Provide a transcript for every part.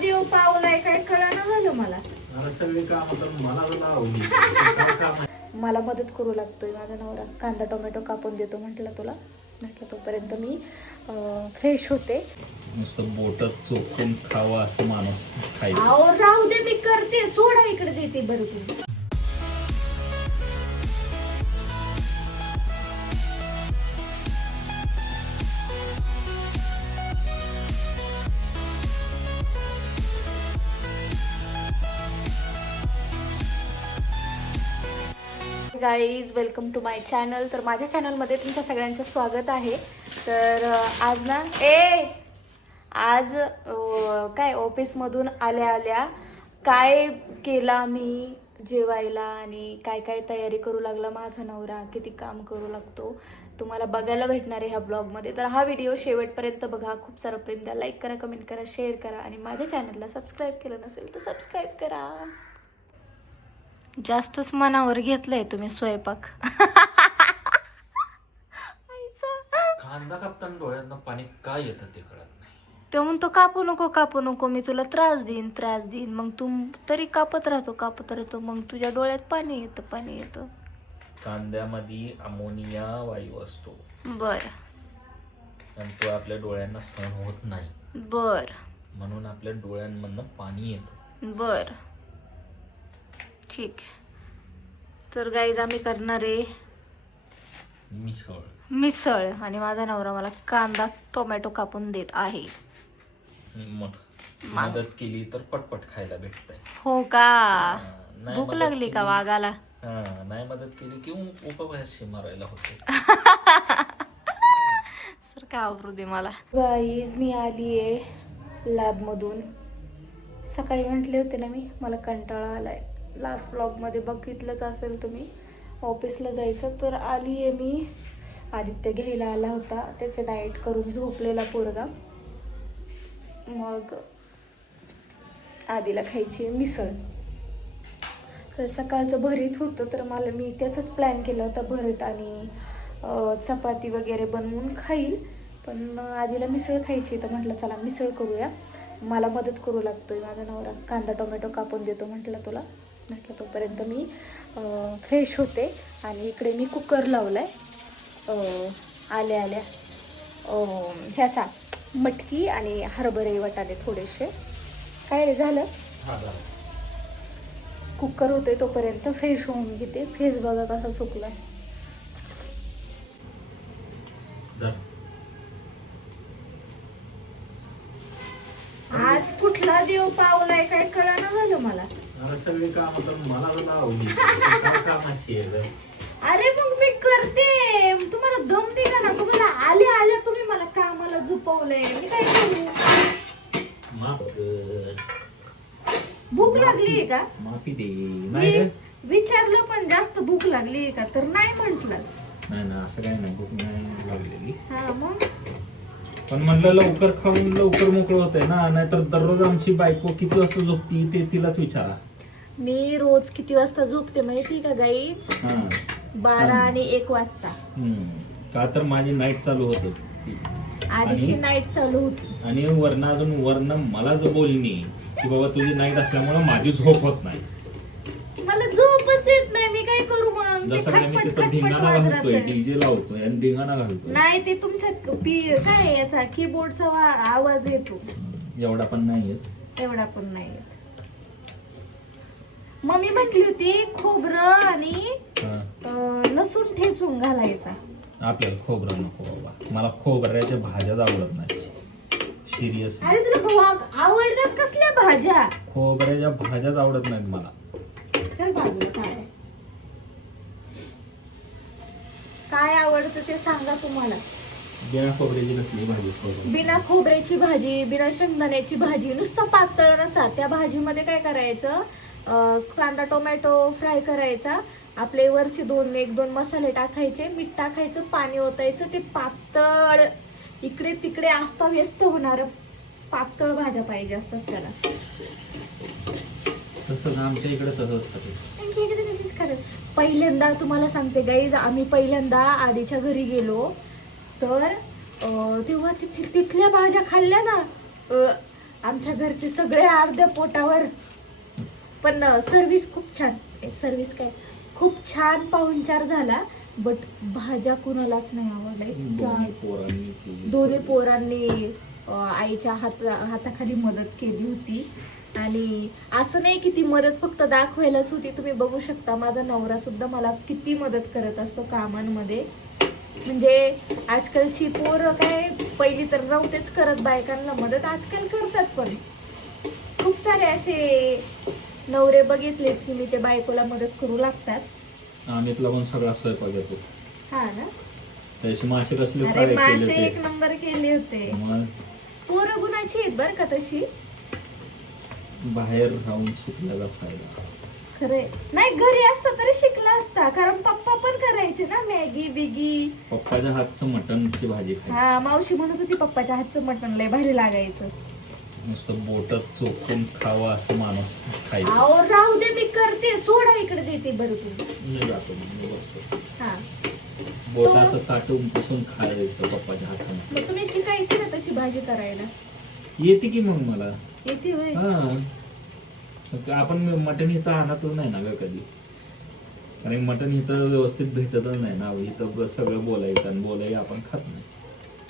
देव पावलाय काय कळाना झालं मला. मला सगळी काम तर मला लावली काय काम आहे? मला मदत करू लागतोय माझा नवरा. कांदा टोमॅटो कापून देतो म्हटलं तुला. म्हटलं तोपर्यंत मी फ्रेश होते. नुसतं बोट चोखून खावं असं माणूस खायचं अहो राहू दे मी करते. सोडा इकडे देते बरं तुम्ही guys welcome to my channel तर माझ्या चॅनलमध्ये तुमच्या सगळ्यांचं स्वागत आहे. तर आज ना ए आज काय ऑफिसमधून आल्या आल्या काय केला मी जेवायला आणि काय काय तयारी करू लागला माझा नवरा किती काम करू लागतो तुम्हाला बघायला भेटणार आहे ह्या ब्लॉगमध्ये तर हा व्हिडिओ शेवटपर्यंत बघा. खूप सारं प्रेम द्या. लाईक करा कमेंट करा शेअर करा आणि माझ्या चॅनलला सबस्क्राईब केलं नसेल तर सबस्क्राईब करा. जास्तच मनावर घेतलंय तुम्ही स्वयंपाक. आईचा. कांदा कापताना डोळ्यांना पाणी काय येतं ते कळत नाही. तो म्हणतो कापू नको कापू नको मी तुला त्रास देईन त्रास देईन. मग तू तरी कापत राहतो कापत राहतो. मग तुझ्या डोळ्यात पाणी येतं पाणी येतं. कांद्यामध्ये अमोनिया वायू असतो. बर. आणि तो आपल्या डोळ्यांना सहन होत नाही. बर. म्हणून आपल्या डोळ्यांमधनं पाणी येतं. बर. ठीक तर गाईज आम्ही करणार आहे मिसळ. मिसळ. आणि माझा नवरा मला कांदा टोमॅटो कापून देत आहे. मग मदत केली तर पटपट खायला भेटतंय. हो का? नाही भूक मदत लागली का केली- वाघाला? हा नाही मदत केली की उ- उपवाशी मारायला होते. तर का आवरू दे मला. गाईज मी आली आहे लॅबमधून सकाळी म्हटले होते ना मी मला कंटाळा आलाय. लास्ट ब्लॉगमध्ये बघितलंच असेल तुम्ही. ऑफिसला जायचं तर आली आहे मी. आदित्य घ्यायला आला होता. त्याचे डाएट करून झोपलेला पोरगा. मग आधीला खायची आहे मिसळ. तर सकाळचं भरीत होतं तर मला मी त्याचाच प्लॅन केला होता. भरीत आणि चपाती वगैरे बनवून खाईल. पण आधीला मिसळ खायची तर म्हटलं चला मिसळ करूया. मला मदत करू लागतोय. माझा नवरा कांदा टोमॅटो कापून देतो म्हटलं तुला. म्हटलं तोपर्यंत मी फ्रेश होते. आणि इकडे मी कुकर लावलाय. अं, आल्या आल्या. ह्याचा मटकी आणि हरभरे वाटाणे थोडेसे. काय रे झालं. कुकर होते तोपर्यंत फ्रेश होऊन घेते. फेस बघा कसा सुकलाय. धर. आज कुठला देव पावलाय काय कळाना झालं मला मला सगळी काम तर मला लावली काय कामाची आहे ग? अरे मग मी करते. तुम्हाला दम निघा ना? तुम्हाला आल्या आल्या तुम्ही मला कामाला झुपवलंय. मी काय करू? माफ कर. भूक लागली का? माफी दे. मी नाही ग? विचारलं पण जास्त भूक लागली का? तर नाही म्हंटलस. नाही ना असं काही नाही. भूक नाही लागलेली. हा मग? पण म्हणलं लवकर खाऊन लवकर मोकळं होतंय ना. नाहीतर दररोज आमची बायको किती वाजता झोपती ते तिलाच विचारा. मी रोज किती वाजता झोपते माहिती का गाईच हा. बारा आणि एक वाजता. हम्म. का तर माझी नाईट चालू होते. आधीची आणि? नाईट चालू होती. आणि वर्ण अजून वर्ण मला जो बोलणी की बाबा तुझी नाईट असल्यामुळे माझी झोप होत नाही. मला झोपच येत नाही मी काय करू मग? ते जसं काय मी खटपट तिथं खटपट धिंगाणा वाजत घालतोय. डीजे लावतोय आणि धिंगाणा घालतोय. नाही ते तुमच्या पी काय याचा कीबोर्डचा आवाज येतो. एवढा पण नाही येत. एवढा पण नाही येत. मम्मी म्हटली होती खोबरं आणि हा. अं, लसूण ठेचून घालायचा. आपल्याला खोबरं नको बाबा. मला खोबऱ्याच्या भाज्याच आवडत नाही. सिरियस अरे तुला गव्हा- आवडतात कसल्या भाज्या? खोबऱ्याच्या भाज्याच आवडत नाहीत मला. चल बाजूला काय? आहे? काय आवडतं ते सांगा तुम्हाला. बिना खोबऱ्याची भाजी खोबरं? बिना खोबऱ्याची भाजी बिना शेंगदाण्याची भाजी नुसतं पातळ रसा त्या भाजीमध्ये काय करायचं? कांदा टोमॅटो फ्राय करायचा. आपले वरचे दोन एक दोन मसाले टाकायचे मीठ टाकायचं पाणी ओतायचं ते पातळ इकडे तिकडे अस्ताव्यस्त होणार पातळ भाज्या पाहिजे असतात त्याला. तसंच आमच्या इकडे तसंच खाते आमच्या इकडे तशीच करत. पहिल्यांदा तुम्हाला सांगते गाईज आम्ही पहिल्यांदा आधीच्या घरी गेलो तर तेव्हा तिथे तिथल्या भाज्या खाल्ल्या ना आमच्या घरचे सगळे अर्ध्या पोटावर पण सर्विस खूप छान. सर्विस काय? खूप छान पाहुणचार झाला बट भाज्या कुणालाच नाही आवडल्या. दोन्ही पोरांनी आईच्या हात हाताखाली मदत केली होती. आणि असं नाही की ती मदत फक्त दाखवायलाच होती. तुम्ही बघू शकता माझा नवरा सुद्धा मला किती मदत करत असतो कामांमध्ये. म्हणजे आजकालची पोरं काय पहिली तर नव्हतेच करत बायकांना मदत आजकाल करतात पण. खूप सारे असे नवरे बघितलेत की मी ते बायकोला मदत करू लागतात. अमितला पण सगळा स्वयंपाक येतो. हा ना? मासे कसले अरे फ्राय मासे केले एक नंबर केले होते. मग? पोरं गुणाची आहेत बरं का तशी? बाहेर राहून शिकल्याचा फायदा. खरे नाही घरी असता तरी शिकला असता. कारण पप्पा पण करायचे ना मॅगी बिगी. पप्पाच्या हातचं मटनची भाजी खायची. हा मावशी म्हणत होती पप्पाच्या हातचं मटण लय भारी लागायचं. नुसतं बोटात चोखून खावं असं माणूस खायचं अहो राहू दे मी करते. सोडा इकडे देते बरं तुम्ही मी जातो मी बसतो. हा. बोटाचं ताटून पुसून खायचं पप्पाच्या हाताने. मग तुम्ही शिकायची ना तशी भाजी करायला. येते की मग मला? येते होय. हा. आपण मटण इथं आणतच नाही ना ग कधी? कारण मटण इथं व्यवस्थित भेटतच नाही ना. इथं सगळं बोलायचं आणि बोलाय आपण खात नाही.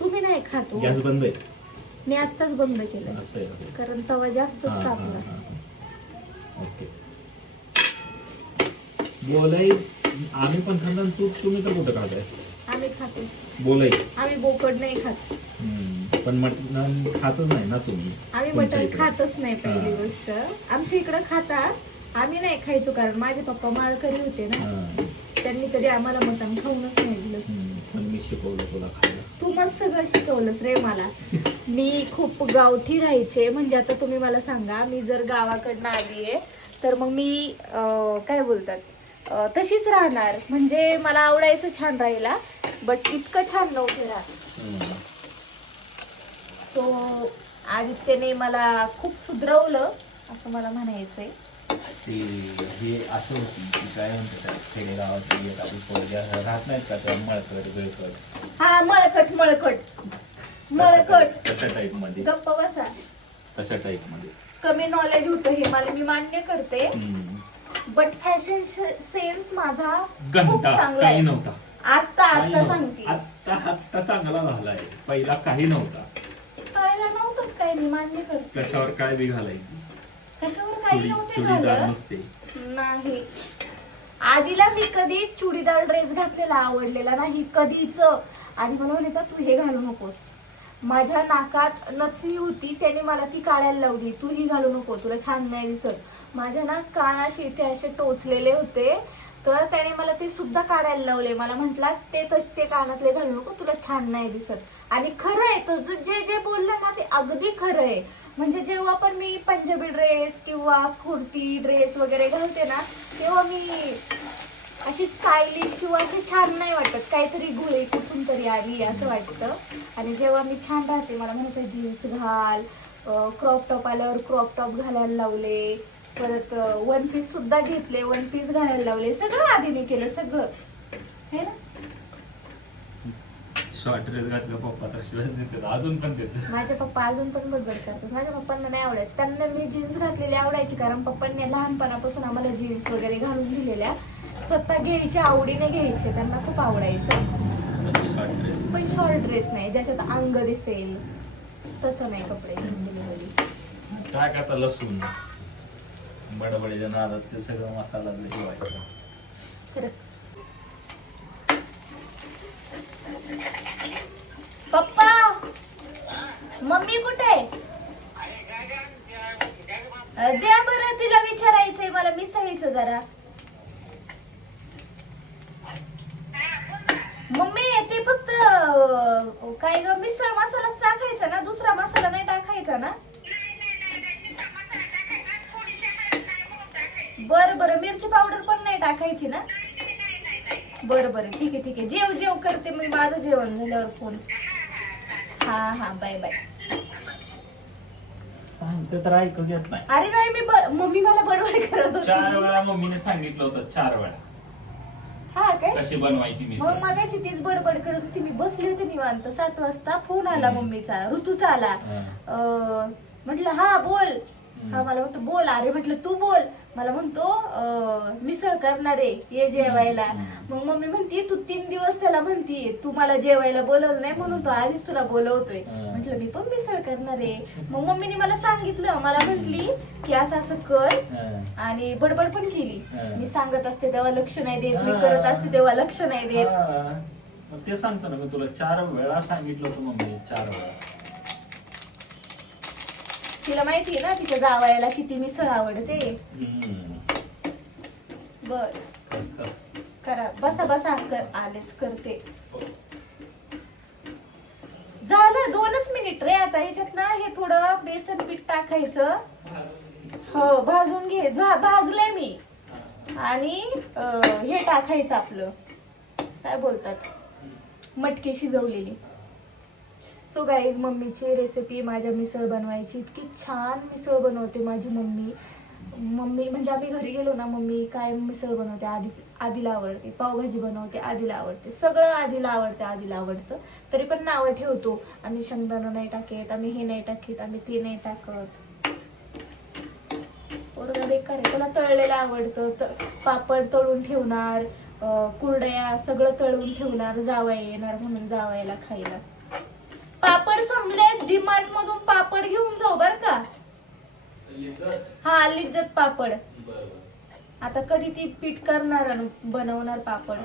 तुम्ही नाही खातो गॅस बंद आहे. मी आत्ताच बंद केलं असं आहे कारण तवा जास्तच हा, हा, तापला हा. ओके बोलाय आम्ही पण खातो आणि तू तुम्ही तर कुठं खाताय आम्ही खातो बोलाय आम्ही बोकड नाही खात हम्म. पण मटण खातच नाही ना तुम्ही आम्ही तुमच्या मटण इकडे. खातच नाही पहिली हा. गोष्ट आमच्या इकडं खातात आम्ही नाही खायचो कारण माझे पप्पा माळकरी होते ना हा. त्यांनी कधी आम्हाला मटण खाऊनच नाही दिलं हम्म. पण मी शिकवलं तुला खायला तू मग सगळं शिकवलंच रे मला. मी खूप गावठी राहायचे म्हणजे आता तुम्ही मला सांगा मी जर गावाकडनं आली आहे तर मग मी अं, काय बोलतात? अं, तशीच राहणार. म्हणजे मला आवडायचं छान राहिला बट इतकं छान नव्हते राहत. सो आदित्यने मला खूप सुधरवलं असं मला म्हणायचंय. ती हे असं होती की काय म्हणतात खेडेगावात राहत नाहीत का त्या मळकट बिळकट हा मळकट मळकट मळकट तशा टाईपमध्ये गप्पा बसा तशा टाईपमध्ये कमी नॉलेज होतं हे मला मी मान्य करते हम्म. बट फॅशन सेन्स माझा खूप घंटा चांगला काही आहे नव्हता. आता काही आता नव्हता. सांगते. आत्ता आत्ता चांगला झालाय. पहिला काही नव्हता. कळायला नव्हतंच काय मी मान्य करते. कशावर काय बी घालायची. कशावर काही नव्हते घालत नसते नाही. आधीला मी कधी चुडीदार ड्रेस घातलेला आवडलेला नाही कधीच. आणि म्हणून तू हे घालू नकोस. माझ्या नाकात नथनी होती त्याने मला ती काढायला लावली. तू ही घालू नको तुला छान नाही दिसत. माझ्या ना कानाशी इथे असे टोचलेले होते तर त्याने मला ते सुद्धा काढायला लावले. मला म्हटला ते तस ते कानातले घालू नको तुला छान नाही दिसत. आणि खरं आहे तुझं जे जे बोललं ना ते अगदी खरं आहे. म्हणजे जेव्हा पण मी पंजाबी ड्रेस किंवा कुर्ती ड्रेस वगैरे घालते ना तेव्हा मी अशी स्टायलिश किंवा अशी छान नाही वाटत. काहीतरी घोळी कुठून तरी आली असं वाटतं. आणि जेव्हा मी छान राहते मला म्हणायचं जीन्स घाल. क्रॉप टॉप आल्यावर क्रॉप टॉप घालायला लावले. परत वन पीस सुद्धा घेतले वन पीस घालायला लावले. सगळं आधीने केलं सगळं. हे ना? शॉर्ट ड्रेस घातला पप्पा तर शिवाय देतात अजून पण देतात. माझे पप्पा अजून पण बडबड करतात माझ्या पप्पांना नाही आवडायचं. त्यांना मी जीन्स घातलेली आवडायची कारण पप्पांनी लहानपणापासून आम्हाला जीन्स वगैरे घालून दिलेल्या. स्वतः घ्यायच्या आवडीने घ्यायचे. त्यांना खूप आवडायचं. पण शॉर्ट ड्रेस नाही. ज्याच्यात अंग दिसेल तसं नाही कपडे काय करता लसूण? बडबडीच्या नादात ते सगळं मसाला शिवायचा पप्पा मम्मी कुठे? आहे द्या बरं तिला विचारायचंय मला मिसळीचं जरा. मम्मी ते फक्त काय ग मिसळ मसालाच टाकायचा ना दुसरा मसाला नाही टाकायचा ना? बरं बरं मिरची पावडर पण नाही टाकायची ना? बरं बरं ठीक आहे ठीक आहे. जेव जेव करते मी माझं जेवण झाल्यावर फोन. हा हा बाय बाय. सांगते तर ऐकू घेत नाही. अरे नाही मी ब- मम्मी मला बडबड करत चार होती वेळा मम्मीने सांगितलं होतं चार वेळा. हा काय? कशी बनवायची मग मिसळ मगाशी तीच बडबड करत होती. मी बसले होते निवांत. सात वाजता फोन आला हम्म. मम्मीचा ऋतूचा आला. हा. अं, म्हटलं हा बोल. हा मला म्हणतो बोल. अरे म्हटलं तू बोल. मला म्हणतो मिसळ करणार आहे ये जेवायला. मग मम्मी म्हणते तू तीन दिवस त्याला म्हणतीये तू मला जेवायला बोलवलं नाही म्हणून तो आधीच तुला बोलवतोय. म्हटलं मी पण मिसळ करणार. आहे मग मम्मीने मला सांगितलं मला म्हटली की असं असं कर. आणि बडबड पण केली. मी सांगत असते तेव्हा लक्ष नाही देत. मी. करत असते तेव्हा लक्ष नाही देत. ते सांगतो ना मी तुला चार वेळा सांगितलं होतं मम्मी चार वेळा. तिला माहितीये ना तिच्या जावयाला किती मिसळ आवडते. बर. कर, बसा बसा. कर आलेच करते. झालं दोनच मिनिट रे आता. ह्याच्यात ना हे थोडं बेसन पीठ टाकायचं. हो भाजून घे. भाजलंय मी. आणि हे टाकायचं आपलं. काय बोलतात? मटकी शिजवलेली. सो गाईज मम्मीची रेसिपी माझ्या मिसळ बनवायची. इतकी छान मिसळ बनवते माझी मम्मी. मम्मी म्हणजे आम्ही घरी गेलो ना मम्मी काय मिसळ बनवते? आधी आधीला आवडते. पावभाजी बनवते आधीला आवडते. सगळं आधीला आवडते आधीला आवडतं. तरी पण नावं ठेवतो. आम्ही शेंगदाणा नाही टाकेत आम्ही हे नाही टाकीत आम्ही ते नाही टाकत. पोरगा बेकार आहे. त्याला तळलेलं आवडतं? तर पापड तळून ठेवणार कुरड्या सगळं तळून ठेवणार जावया येणार म्हणून जावायला खायला. पापड संपले डिमार्ट मधून पापड घेऊन जाऊ बर का. हा लिज्जत पापड. आता कधी ती पीठ करणार बनवणार पापड?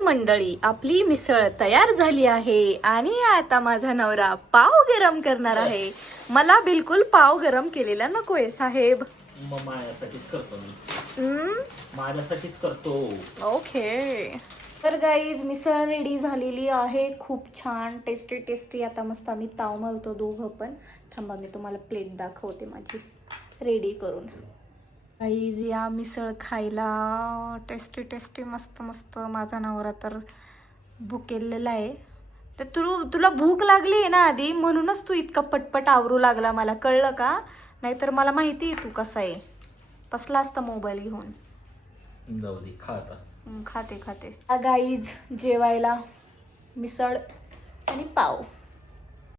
मंडळी आपली मिसळ तयार झाली आहे आणि आता माझा नवरा पाव गरम करणार आहे. मला बिलकुल पाव गरम केलेला नकोय साहेब. करतो मी. माझ्यासाठीच करतो. ओके. तर गाईज मिसळ रेडी झालेली आहे. खूप छान टेस्टी टेस्टी आता मस्त आम्ही ताव मारतो दोघं पण. थांबा मी तुम्हाला प्लेट दाखवते माझी. रेडी करून. गाईज या मिसळ खायला टेस्टी टेस्टी मस्त मस्त माझा नवरा तर भुकेलेला आहे. तर तू तुला भूक लागली आहे ना आधी? म्हणूनच तू इतका पटपट आवरू लागला मला. कळलं का? नाहीतर मला माहिती आहे तू कसा आहे. बसला असता मोबाईल घेऊन. जाऊ दे हं, खाते खाते. गाईज जेवायला मिसळ आणि पाव.